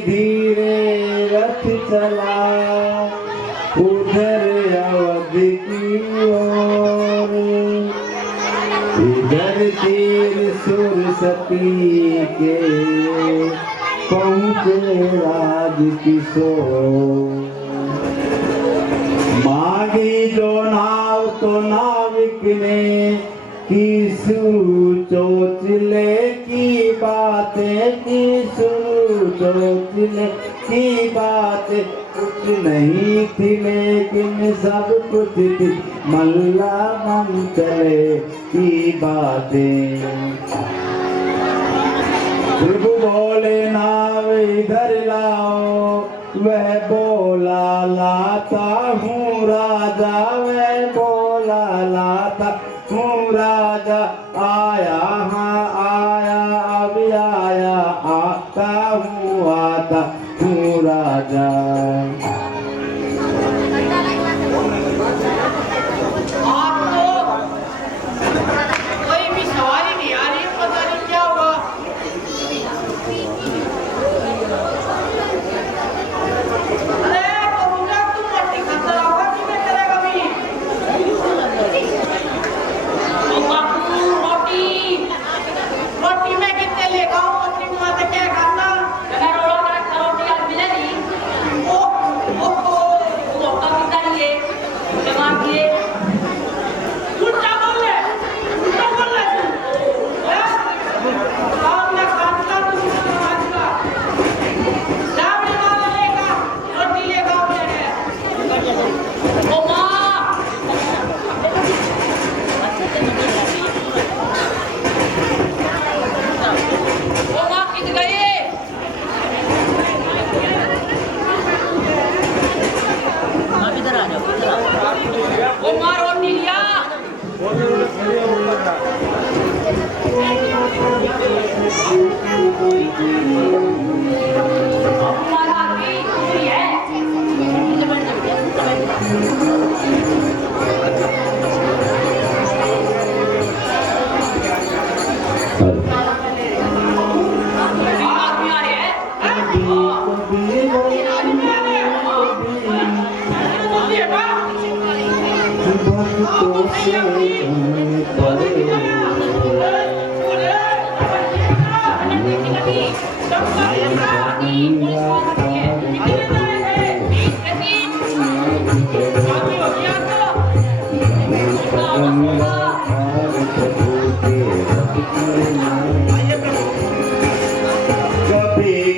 धीरे रथ चला उधर अवध की ओर, इधर तीर सुरसती के पहुँचे राज किशोर। मांगी जो नाव तो नाविक ने की चोचले की बातें, की चोचले की बातें कुछ नहीं थी लेकिन सब कुछ थी मल्ला मन चले की बातें। प्रभु बोले नाव इधर लाओ, वह बोला लाता हूँ राजा, वह बोला लाता हूँ राजा। आया हाँ आया अभी आया, आता हूँ राजा।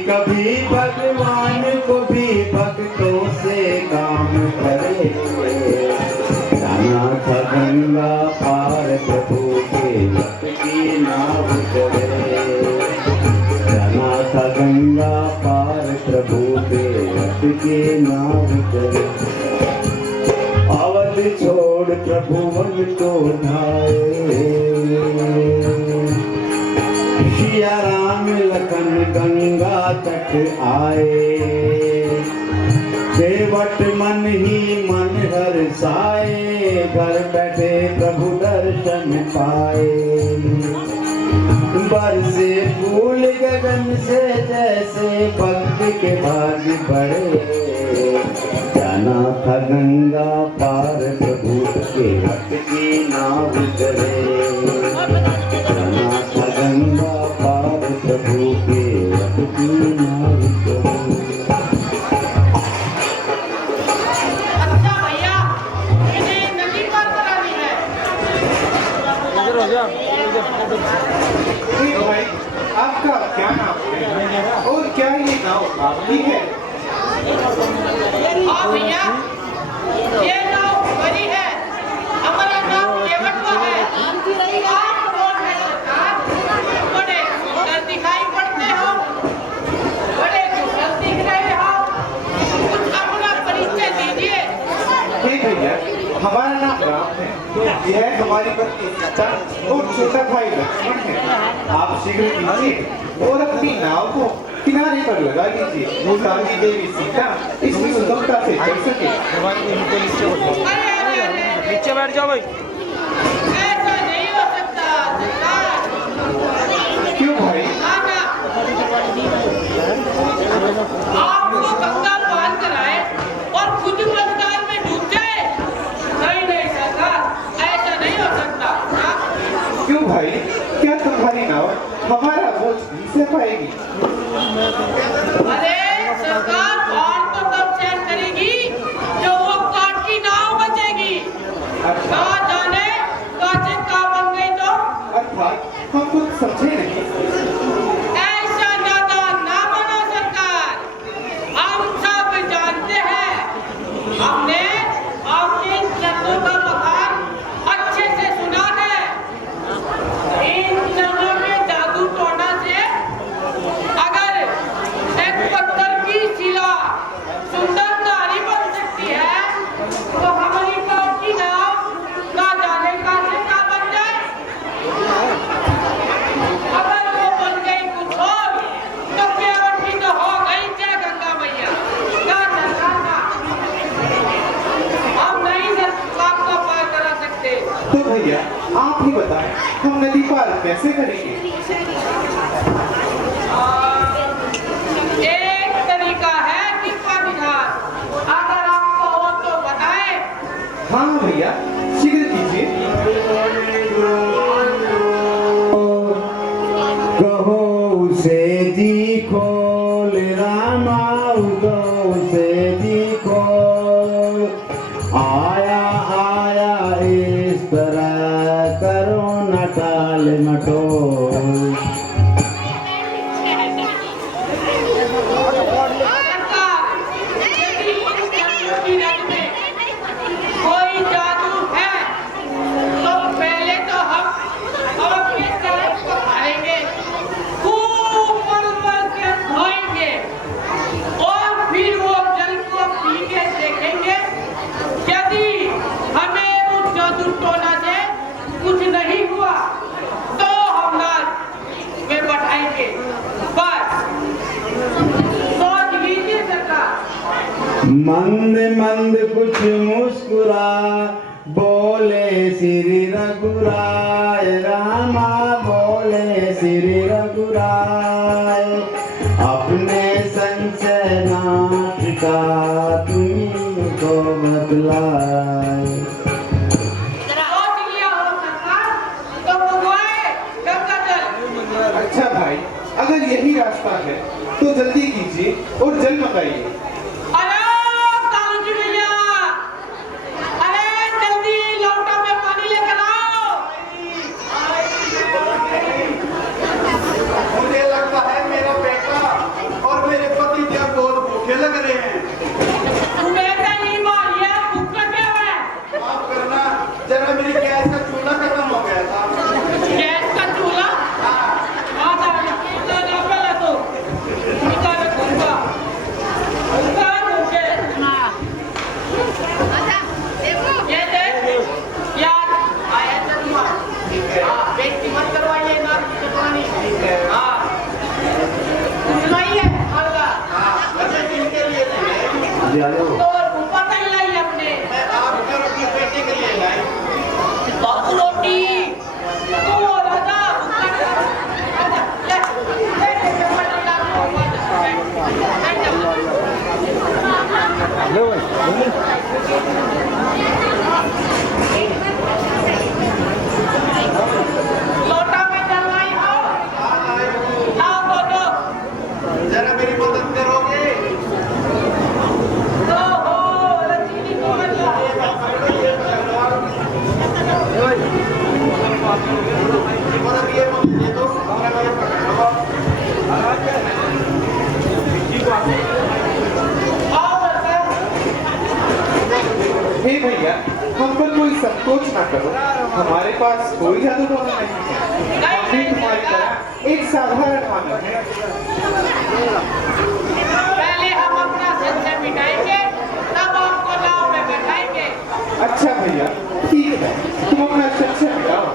कभी भगवान को भी भक्तों से काम करे, जाना था गंगा पार प्रभु के भक्त की नाव चले, जाना था गंगा पार प्रभु के भक्त की नाव चले। अवध छोड़ प्रभु वन को धाये, सिया राम लखन गंगा तट आए, देवट मन ही मन हर्षाए, घर बैठे प्रभु दर्शन पाए। बरसे फूल गगन से जैसे भक्त के भाग्य बढ़े, जाना था गंगा पार प्रभु के भक्त की नाव चले, जाना था गंगा पार प्रभु के भक्त की नाव चले। अच्छा भैया, इन्हें नदी पार करानी है। भाई, आपका क्या नाम है और क्या ये नाव आपकी है? हाँ भैया, ये नाव बड़ी है, हमारा नाम केवटवा है। आप कौन है? आप बड़े सुंदर दिखाई पड़ते हो, बड़े कुशल दिख रहे हो, कुछ अपना परिचय दीजिए। ठीक भैया, हमारा नाम राम है, यह हमारी पत्नी सीता और छोटा भाई लक्ष्मण है। आप शीघ्र कीजिए और अपनी नाव को किनारे पर लगा दीजिए, ताकि देवी सीता इसमें सुगमता से चल सके। नीचे बैठ जाओ भाई। ऐसा नहीं हो सकता सरकार। क्यों भाई? ना ना, भैया आप ही बताएं, हम नदी पार कैसे करेंगे? एक तरीका है कृपा विधान, अगर आपको हो तो बताएं। हाँ भैया शीघ्र कीजिए। कहो उसे जी खोल रामा, उसे जी खोल, आया आया इस तरह करो न टाल मटोल। कोई जादू है तो पहले तो हम अपने चरण को खाएंगे, खूब मल के धोएंगे और फिर वो जल को पी के देखेंगे। यदि हमें उस जादू टोना से कुछ नहीं हुआ तो हम नाच में बैठाएंगे। बस सोच लीजिए सरकार। मंद मंद कुछ मुस्कुरा बोले श्री रघुराय रामा, बोले श्री रघुराय, अपने संशय नाथ का तुम्हीं को बतलाए। सोच लिया हो सरकार तो मंगवाए गंगा जल। अच्छा भाई, अगर यही रास्ता है तो जल्दी कीजिए और जल मंगाइए। अरे ताऊजी भैया, अरे जल्दी लौटा में पानी लेकर आओ। मुझे लगता है मेरा बेटा और मेरे पति क्या बहुत भूखे लग रहे हैं। तुम्हें नहीं मारिया भूख लगे हुए। माफ करना, जरा मेरी गैस का चूल्हा खत्म हो गया था। गैस का चूल्हा? आता है ना पहले तो निकाल दूंगा। उतार मुझे। ये देख यार, आया चश्मा। हाँ, बेइज्जती मत करवाइए ना चटवानी। हाँ, सुनाइए अलगा। वैसे किनके लिए नहीं है? तो ऊपर नहीं लाई अपने। मैं आपके और अपने बेटे के लिए लाई। बाबू रोटी तो राजा आजा ले ले बड़ा लोटा में जलवाई हो। आओ बोलो। जरा मेरी मदद करोगे? तो हो रचीनी को बदला। मदद ये तो आओ सर। हे भैया, हम पर कोई संकोच ना करो, हमारे पास कोई जादू टोना नहीं है। हम भी तुम्हारी तरह एक साधारण मानव है। पहले हम अपना संशय मिटाएंगे, तब आपको नाव में बैठाएंगे। अच्छा भैया ठीक है, तुम अपना संशय मिटाओ।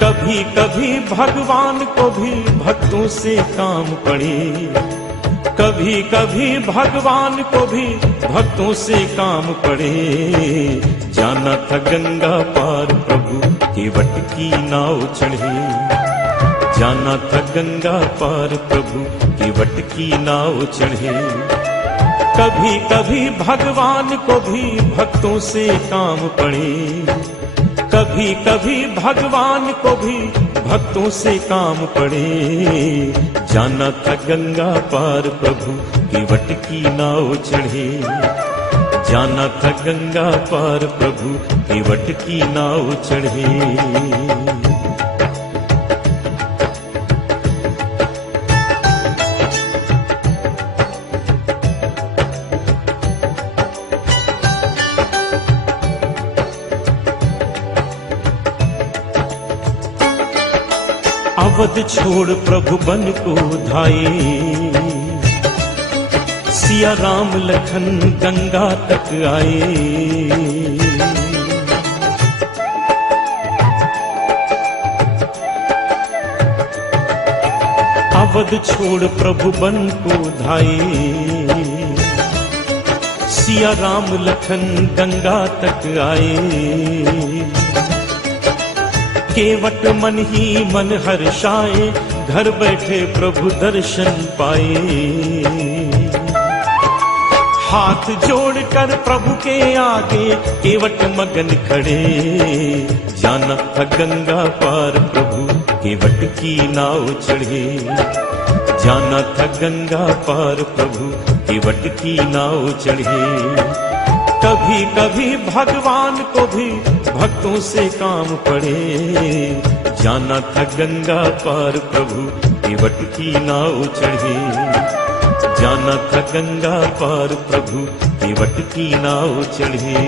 कभी कभी भगवान को भी भक्तों से काम पड़े, कभी कभी भगवान को भी भक्तों से काम पड़े। जाना था गंगा पार प्रभु की वट की नाव चढ़े, जाना था गंगा पार प्रभु की वट की नाव चढ़े। कभी कभी भगवान को भी भक्तों से काम पड़े, कभी कभी भगवान को भी भक्तों से काम पड़े। जाना था गंगा पार प्रभु की वट की नाव चढ़े, जाना था गंगा पार प्रभु की वट की नाव चढ़े। अवध छोड़ प्रभु बन को धाये, सिया राम लखन गंगा तक आए। अवध छोड़ प्रभु बन को धाये। सिया राम लखन गंगा तक आए। केवट मन ही मन हर्षाए, घर बैठे प्रभु दर्शन पाए। हाथ जोड़कर प्रभु के आगे केवट मगन खड़े। जाना था गंगा पार प्रभु केवट की नाव चढ़े। जाना था गंगा पार प्रभु केवट की नाव चढ़े। कभी कभी भगवान को भी भक्तों से काम पड़े। जाना था गंगा पार प्रभु केवट की नाव चढ़े। जाना था गंगा पार प्रभु केवट की नाव चढ़े।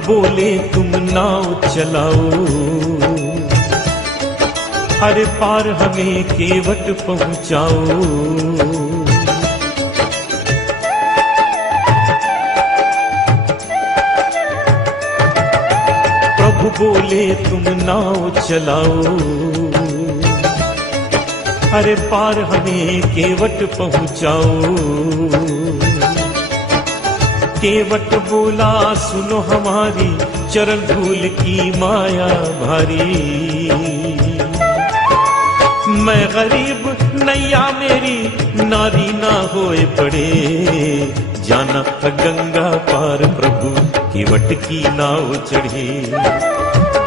बोले तुम नाव चलाओ, अरे पार हमें केवट पहुंचाओ। प्रभु बोले तुम नाव चलाओ, अरे पार हमें केवट पहुंचाओ। केवट बोला सुनो हमारी चरण धूल की माया भारी। मैं गरीब नैया मेरी नारी ना होए पड़े। जाना था गंगा पार प्रभु केवट की नाव चढ़े।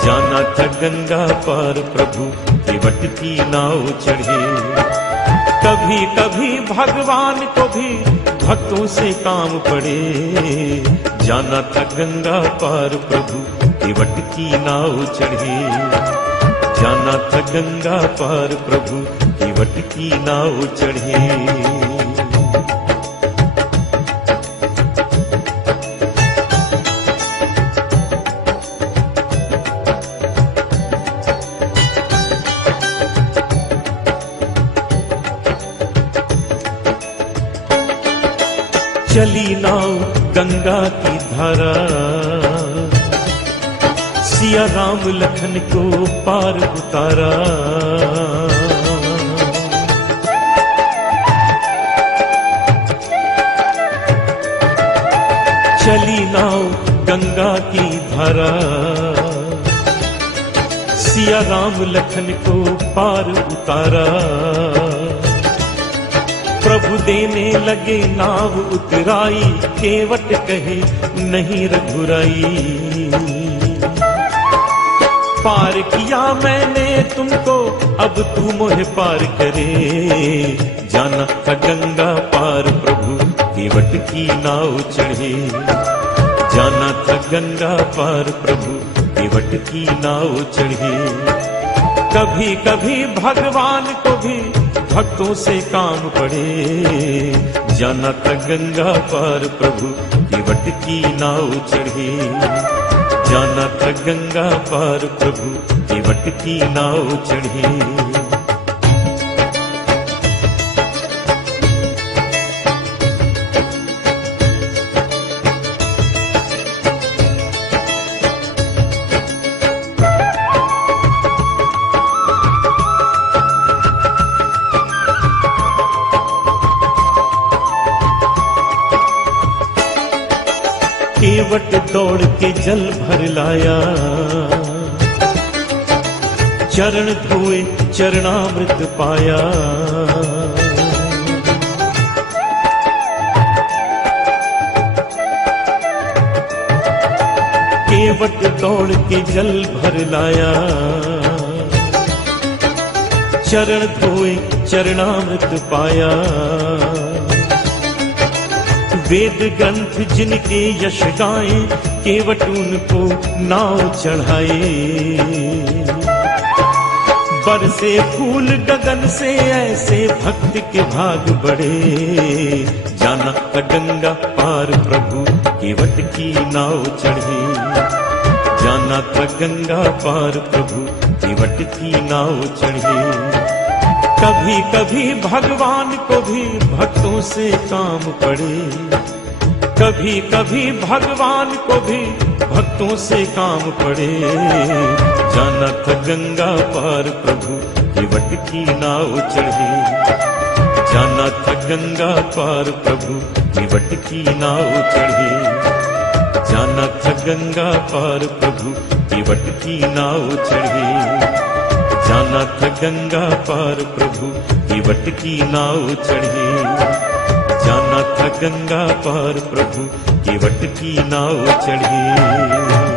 जाना था गंगा पार प्रभु केवट की नाव चढ़े। कभी कभी भगवान को भी भक्तों से काम पड़े। जाना था गंगा पार प्रभु केवट की नाव चढ़े। जाना था गंगा पार प्रभु केवट की नाव चढ़े। चली नाव गंगा की धारा, सिया राम लखन को पार उतारा। चली नाव गंगा की धारा, सिया राम लखन को पार उतारा। प्रभु देने लगे नाव उतराई, केवट कहे नहीं रघुराई। पार किया मैंने तुमको अब तू मोहे पार करे। जाना था गंगा पार प्रभु केवट की नाव चढ़े। जाना था गंगा पार प्रभु केवट की नाव चढ़े। कभी कभी भगवान को भी भक्तों से काम पड़े। जाना था गंगा पार प्रभु केवट की नाव चढ़े। जाना था गंगा पार प्रभु केवट की नाव चढ़े। केवट दौड़ के जल भर लाया, चरण धोए चरणामृत पाया। केवट दौड़ के जल भर लाया, चरण धोए चरणामृत पाया। वेद ग्रंथ जिनके यश गाए, केवट उनको नाव चढ़ाए। बरसे फूल गगन से ऐसे भक्त के भाग बढ़े, जाना था गंगा पार प्रभु केवट की नाव चढ़े। जाना था गंगा पार प्रभु केवट की नाव चढ़े। कभी कभी भगवान को भी भक्तों से काम पड़े, कभी कभी भगवान को भी भक्तों से काम पड़े। जाना था गंगा पार प्रभु केवट की नाव चढ़े। जाना था गंगा पार प्रभु केवट की नाव चढ़े। जाना था गंगा पार प्रभु केवट की नाव चढ़े। जाना था गंगा पार प्रभु केवट की नाव चढ़े। जाना था गंगा पार प्रभु केवट की नाव चढ़े।